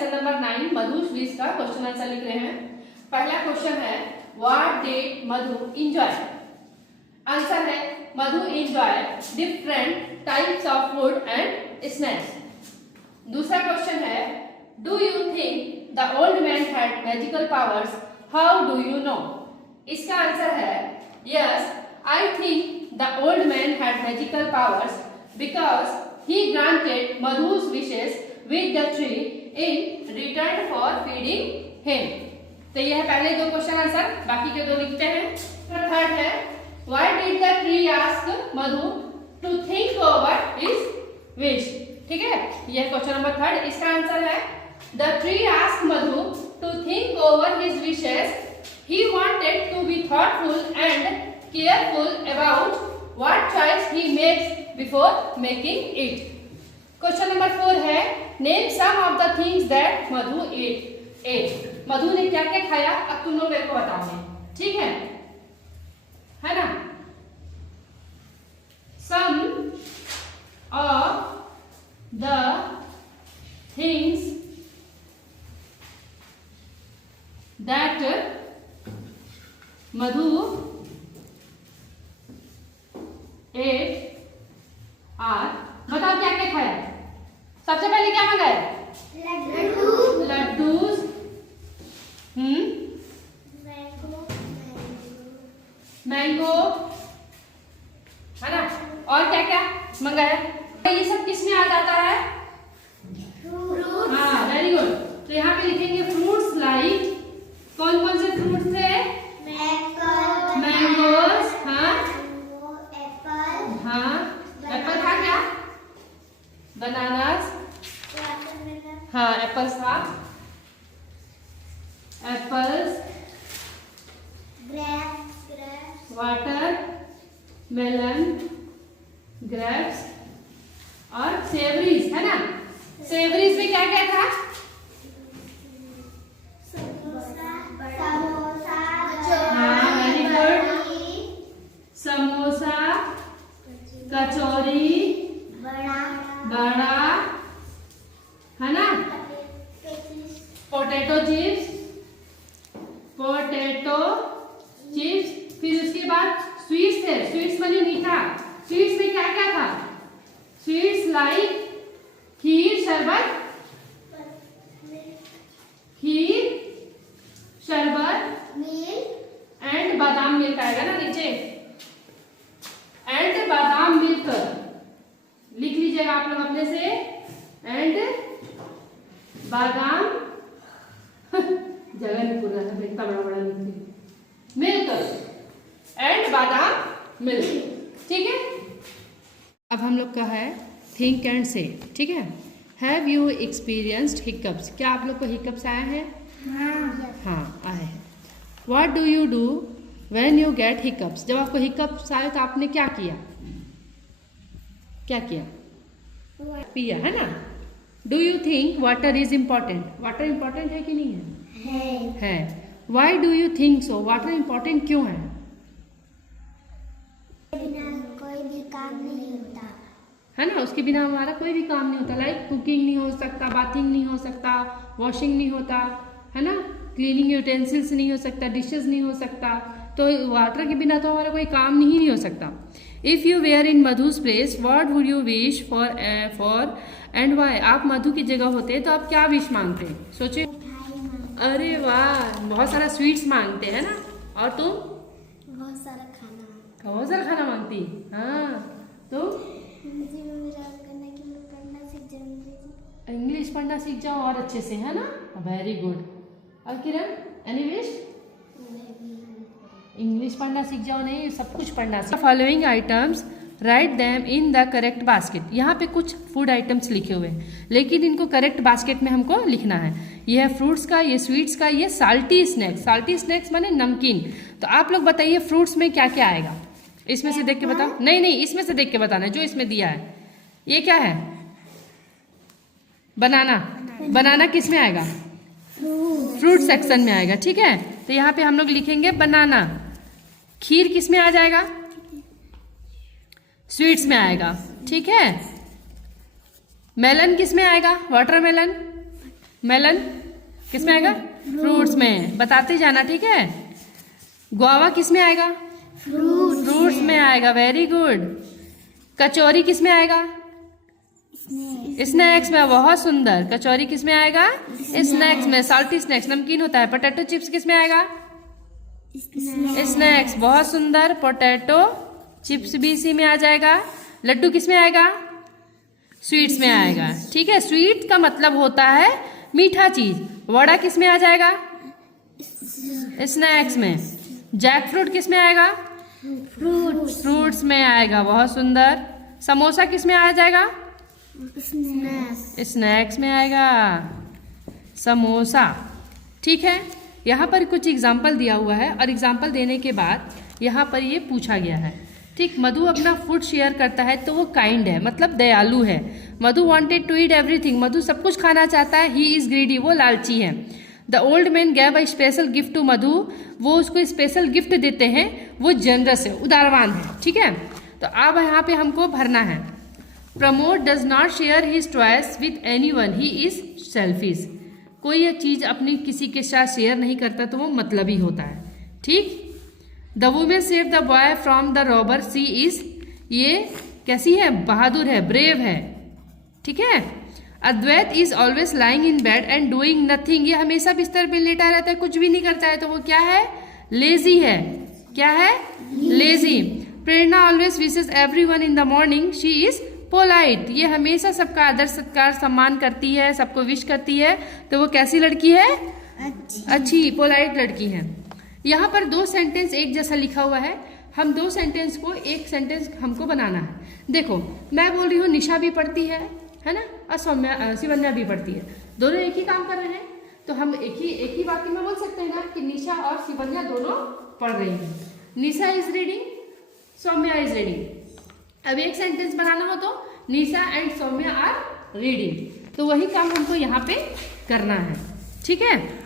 Lesson number 9 Madhu's wish का question answer लिख रहे हैं। पहला क्वेश्चन है what did Madhu enjoy. Answer है Madhu enjoy different types of food and snacks. दूसरा क्वेश्चन है do you think the old man had magical powers, how do you know. इसका आंसर है yes I think the old man had magical powers because he granted Madhu's wishes with the tree in return for feeding him। तो यह पहले दो question answer, बाकी के दो लिखते हैं। थर्ड है why did the tree ask Madhu to think over his wish। ठीक है, यह क्वेश्चन नंबर थर्ड। इसका आंसर है the tree asked Madhu to think over his wishes, he wanted to be thoughtful and careful about what choice he makes before making it। Question number 4 है name some of the things that Madhu ate। Madhu ने क्या क्या खाया, अब तुम लोग मेरे को बताओगे, ठीक है ना। Some of the things that Madhu ate are, बताओ क्या क्या खाया। सबसे पहले क्या मंगाया, लड्डूस, मैंगो, है ना, और क्या क्या मंगाया। ये सब किस में आ जाता है, हाँ वेरी गुड। तो यहाँ पे लिखेंगे फ्रूट्स लाइक, कौन कौन से फ्रूट्स थे, मैंगोस, हाँ हाँ एप्पल था क्या, बनानास, हाँ एप्पल्स था, एप्पल्स, वाटर मेलन, ग्रेप्स और सेवरीज, है ना। सेवरीज में क्या क्या था, हाँ वेरी गुड, समोसा, कचौरी, बड़ा, है ना, पोटैटो चिप्स, फिर उसके बाद स्वीट्स थे, स्वीट्स माने मीठा। स्वीट्स में क्या क्या था, स्वीट्स लाइक खीर, शरबत, एंड बादाम मिल्क आएगा ना नीचे, एंड बादाम मिल्क लिख लीजिएगा आप लोग अपने से, एंड बादाम जगह नहीं पूरा था, इतना बड़ा बड़ा लिख मिल्क, एंड बादाम मिल्क, ठीक है। अब हम लोग का है थिंक एंड से, ठीक है। हैव यू एक्सपीरियंस्ड हिकअप्स, क्या आप लोग को हिकअप्स आया है, हाँ आए हैं। What do you do when you get hiccups, जब आपको हिकअप्स आए तो आपने क्या किया, क्या किया, पिया, है ना। Do you think water is important, water important है कि नहीं है, why do you think so, water important क्यों है, कोई भी काम नहीं होता, है ना, उसके बिना हमारा कोई भी काम नहीं होता। लाइक कुकिंग नहीं हो सकता, बाथिंग नहीं हो सकता, वॉशिंग नहीं होता, है ना, क्लीनिंग यूटेंसिल्स नहीं हो सकता, डिशेस नहीं हो सकता, तो वाटर के बिना तो हमारा कोई काम नहीं हो सकता। If you were in Madhu's place what would you wish for and why, आप मधु की जगह होते तो आप क्या विश मांगते, सोचिए। अरे वाह, बहुत सारा स्वीट्स मांगते हैं ना, और तुम बहुत सारा खाना मांगती, हाँ। तो मुझे करना कि मैं पढ़ना सीख जाऊंगी, इंग्लिश पढ़ना सीख जाओ और अच्छे से, है ना, वेरी गुड। और किरण एनी विश, इंग्लिश पढ़ना सीख जाओ, नहीं सब कुछ पढ़ना सीख। Following items right them in the correct basket, यहाँ पे कुछ फूड आइटम्स लिखे हुए हैं, लेकिन इनको करेक्ट बास्केट में हमको लिखना है। ये है फ्रूट्स का, ये स्वीट्स का, ये साल्टी स्नैक्स, साल्टी स्नैक्स माने नमकीन। तो आप लोग बताइए फ्रूट्स में क्या क्या आएगा, इसमें से देख के बताओ, नहीं इसमें से देख के बताना है जो इसमें दिया है। ये क्या है, बनाना, बनाना किस में आएगा, फ्रूट सेक्शन में आएगा, ठीक है। तो यहाँ पे हम लोग लिखेंगे बनाना। खीर किस में आ जाएगा, स्वीट्स में आएगा, ठीक है। मेलन किस में आएगा, वाटरमेलन, मेलन किस में आएगा? फ्रूट्स में। बताते जाना, ठीक है। गुआवा किस में आएगा? फ्रूट्स में आएगा। Very good. कचौरी किस में आएगा? स्नैक्स में। बहुत सुंदर। कचौरी किस में आएगा? स्नैक्स में। साल्टी स्नैक्स नमकीन होता है। पोटैटो चिप्स किस में आएगा? स्नैक्स। बहुत सुंदर। पोटैटो चिप्स भी इसी में आ जाएगा। लड्डू किस में आएगा? स्वीट्स में आएगा, ठीक है। स्वीट का मतलब होता है मीठा चीज। वड़ा किस में आ जाएगा? स्नैक्स में। जैक फ्रूट किस में आएगा? फ्रूट्स में आएगा। बहुत सुंदर। समोसा किस में आ जाएगा? स्नैक्स में आएगा। समोसा, ठीक है। यहाँ पर कुछ एग्जाम्पल दिया हुआ है और एग्जाम्पल देने के बाद यहाँ पर ये पूछा गया है, ठीक। मधु अपना फूड शेयर करता है तो वो काइंड है, मतलब दयालु है। मधु वांटेड टू ईट एवरीथिंग, मधु सब कुछ खाना चाहता है। ही इज ग्रीडी, वो लालची है। The old man gave a special gift to Madhu, वो उसको स्पेशल गिफ्ट देते हैं। वो जनरस है, उदारवान है, ठीक है। तो अब यहाँ पे हमको भरना है। Pramod does not share his toys with anyone, he is selfish. कोई ये चीज अपनी किसी के साथ शेयर नहीं करता तो वो मतलबी होता है, ठीक। The women save the boy from the robber, she is, ये कैसी है? बहादुर है, ब्रेव है, ठीक है। Advait is always lying in bed and doing nothing, ये हमेशा बिस्तर पे लेटा रहता है, कुछ भी नहीं करता है, तो वो क्या है? लेजी है। क्या है? Lazy. Prerna always wishes everyone in the morning, she is polite, ये हमेशा सबका आदर सत्कार सम्मान करती है, सबको विश करती है, तो वो कैसी लड़की है? अच्छी, पोलाइट लड़की है। यहाँ पर दो सेंटेंस एक जैसा लिखा हुआ है। हम दो सेंटेंस को एक सेंटेंस हमको बनाना है। देखो, मैं बोल रही हूँ निशा भी पढ़ती है ना, और सौम्या शिवन्या भी पढ़ती है। दोनों एक ही काम कर रहे हैं, तो हम एक ही वाक्य में बोल सकते हैं ना कि निशा और शिवन्या दोनों पढ़ रही हैं। Nisha is reading, Saumya is reading. अब एक सेंटेंस बनाना हो तो Nisha and Saumya are reading, तो वही काम हमको यहाँ पे करना है, ठीक है।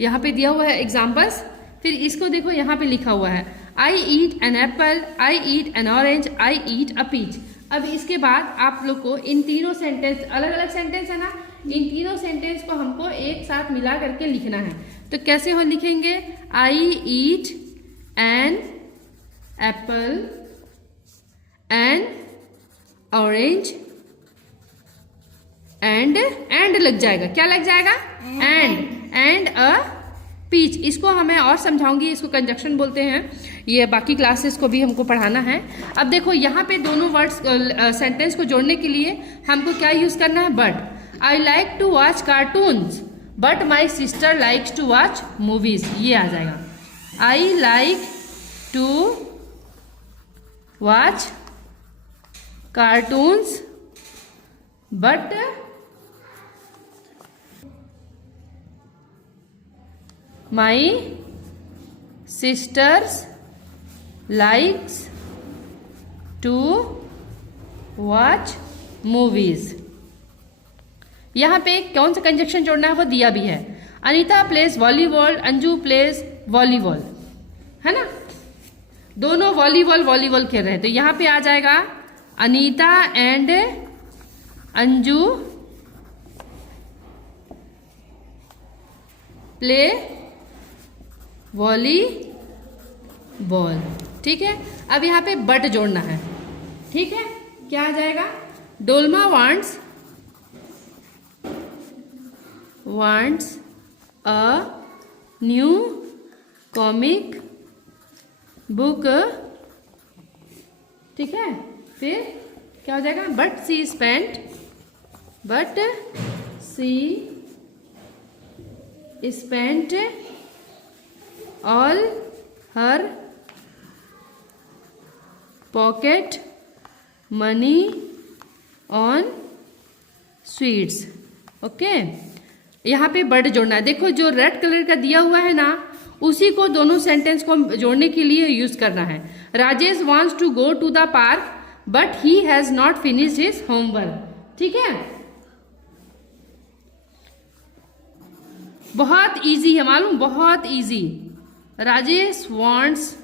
यहाँ पे दिया हुआ है एग्जाम्पल्स, फिर इसको देखो यहाँ पे लिखा हुआ है I eat an apple, I eat an orange, I eat a peach. अब इसके बाद आप लोग को इन तीनों सेंटेंस, अलग अलग सेंटेंस है ना, इन तीनों सेंटेंस को हमको एक साथ मिला करके लिखना है। तो कैसे हो लिखेंगे? I eat an apple an orange and लग जाएगा, क्या लग जाएगा? And a peach. इसको हमें और समझाऊंगी, इसको कंजक्शन बोलते हैं। ये बाकी क्लासेस को भी हमको पढ़ाना है। अब देखो यहाँ पे दोनों वर्ड्स सेंटेंस को जोड़ने के लिए हमको क्या यूज करना है? But. I like to watch cartoons but my sister likes to watch movies, ये आ जाएगा। I like to watch cartoons but my sisters likes to watch movies. यहाँ पे कौन सा कंजक्शन जोड़ना है वो दिया भी है। Anita plays volleyball, Anju plays volleyball, है ना, दोनों वॉलीबॉल खेल रहे हैं, तो यहाँ पे आ जाएगा Anita and Anju play volleyball, ठीक है। अब यहाँ पे बट जोड़ना है, ठीक है। क्या आ जाएगा? Dolma wants a new comic book, ठीक है। फिर क्या हो जाएगा? But she spent all her pocket money on sweets, okay. यहाँ पे बट जोड़ना है। देखो जो रेड कलर का दिया हुआ है ना, उसी को दोनों सेंटेंस को जोड़ने के लिए यूज करना है। Rajesh wants to go to the park but he has not finished his homework, ठीक है। बहुत इजी है, मालूम, बहुत easy. Rajesh wants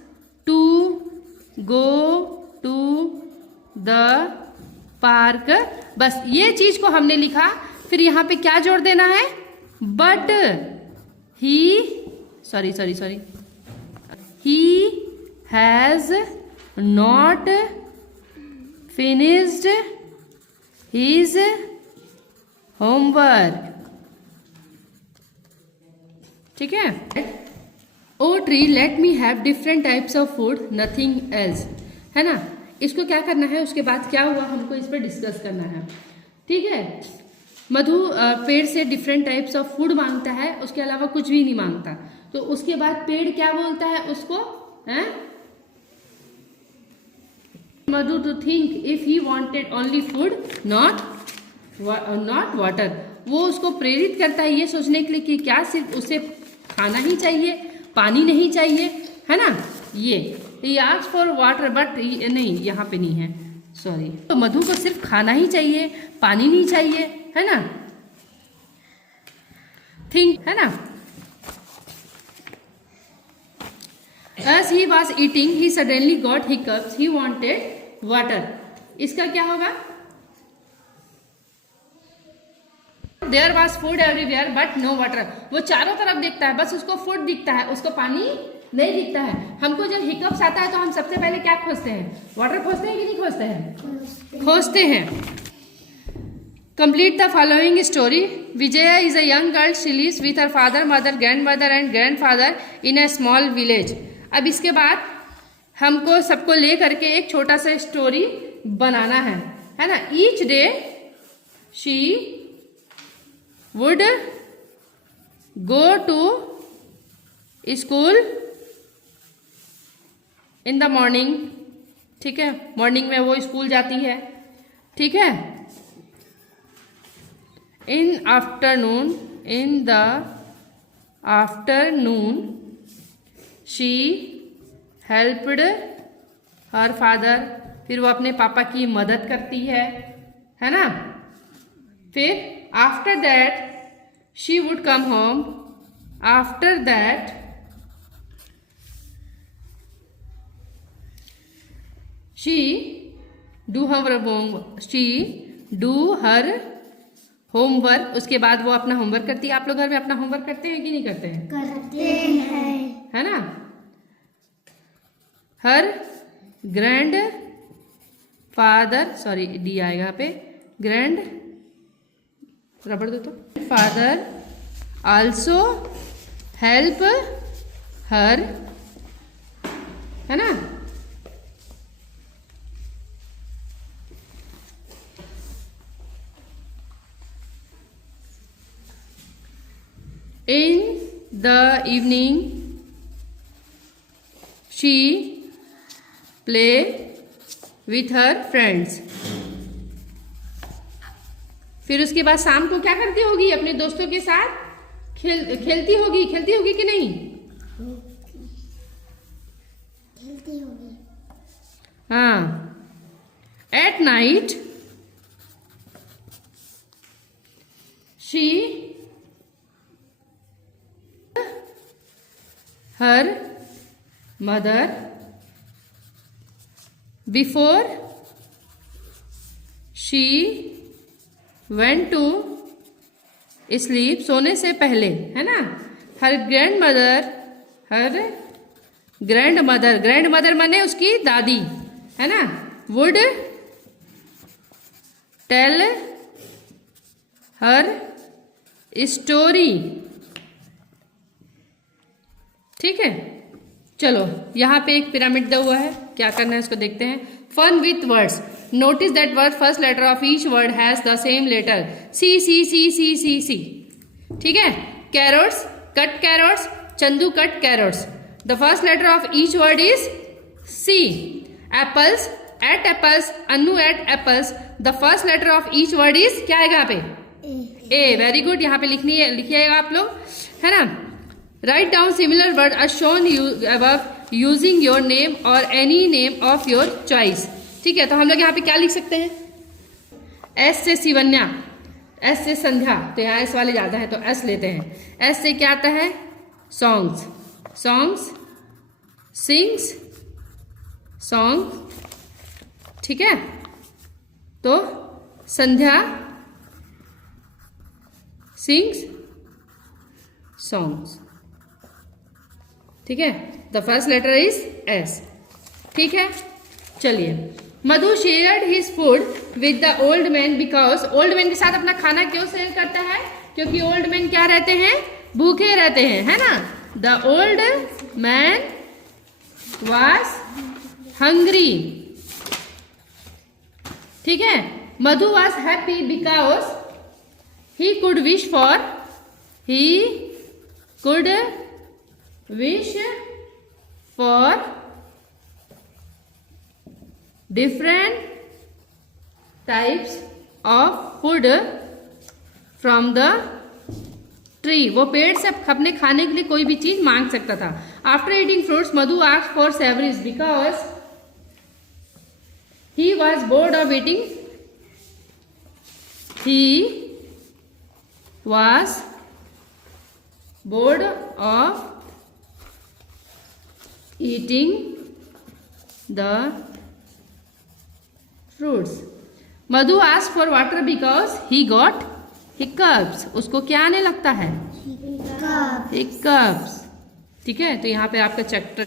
to go to the park, बस ये चीज को हमने लिखा फिर यहाँ पे क्या जोड़ देना है, but he has not finished his homework. ठीक है। Oh try let me have different types of food nothing else, है ना। इसको क्या करना है, उसके बाद क्या हुआ हमको इस पर डिस्कस करना है। ठीक है। मधु पेड़ से डिफरेंट टाइप्स ऑफ फूड मांगता है, उसके अलावा कुछ भी नहीं मांगता। तो उसके बाद पेड़ क्या बोलता है उसको, है Madhu to think if he wanted only food not water. वो उसको प्रेरित करता है ये सोचने के लिए कि क्या सिर्फ उसे खाना ही चाहिए, पानी नहीं चाहिए, है ना। ये he asked for water but नहीं, यहाँ पे नहीं है, सॉरी। तो मधु को सिर्फ खाना ही चाहिए, पानी नहीं चाहिए, है ना। थिंक, है ना। As he was eating, he suddenly got hiccups. He wanted water. इसका क्या होगा, There was food everywhere but no water. वो चारों तरफ देखता है, बस उसको फूड दिखता है, उसको पानी नहीं दिखता है। हमको जब हिकअप्स आता है तो हम सबसे पहले क्या खोजते हैं, वाटर खोजते हैं कि नहीं खोजते हैं, खोजते हैं। Complete the following story. Vijaya is a young girl, she lives with her father, mother, grandmother and grandfather in a small village. अब इसके बाद हमको सबको ले करके एक छोटा सा स्टोरी बनाना है ना। Each day she would go to school in the morning. ठीक है, मॉर्निंग में वो स्कूल जाती है। ठीक है। In the afternoon she helped her father. फिर वो अपने पापा की मदद करती है ना। फिर after that she would come home. After that she do her homework. उसके बाद वो अपना होमवर्क करती है। आप लोग घर में अपना होमवर्क करते हैं कि नहीं करते हैं? करते हैं, है ना। हर ग्रैंड फादर, सॉरी डी आएगा यहाँ पे, ग्रैंड रबड़ दो तो, फादर आल्सो हेल्प हर, है ना। In the evening, she play with her friends. फिर उसके बाद शाम को क्या करती होगी, अपने दोस्तों के साथ खेलती होगी कि नहीं? खेलती होगी। हाँ। At night, she her mother before she went to sleep, सोने से पहले, है ना। हर ग्रैंडमदर माने उसकी दादी, है ना। Would tell her story. ठीक है। चलो यहाँ पे एक पिरामिड दिया हुआ है, क्या करना है इसको देखते हैं। Fun with words. Notice that word first letter of each word has the same letter C C C C C C. ठीक है। Carrots, cut carrots, Chandu cut carrots. The first letter of each word is C. Apples, ate apples, Anu ate apples. The first letter of each word is क्या आएगा यहाँ पे, ए। Very good. यहाँ पे लिखिएगा आप लोग, है ना। Write down similar words as shown above using your name or any name of your choice. ठीक है। तो हम लोग यहाँ पे क्या लिख सकते हैं, एस से शिवन्या, एस से संध्या, तो यहाँ एस वाले ज़्यादा है तो एस लेते हैं। एस से क्या आता है, सॉन्ग्स, सिंग्स, सॉन्ग। ठीक है। तो संध्या सिंग्स सॉन्ग्स। ठीक है, the first letter is S. ठीक है, चलिए। Madhu shared his food with the old man because, old man के साथ अपना खाना क्यों शेयर करता है? क्योंकि ओल्ड मैन क्या रहते हैं? भूखे रहते हैं, है ना। The old man was hungry. ठीक है, Madhu was happy because he could wish for different types of food from the tree। वो पेड़ से अपने खाने के लिए कोई भी चीज मांग सकता था। After eating fruits Madhu asked for savouries because he was bored of eating. He was bored of eating the fruits. Madhu asked for water because he got hiccups. उसको क्या आने लगता है? हिकअप्स। ठीक है, तो यहाँ पे आपका चैप्टर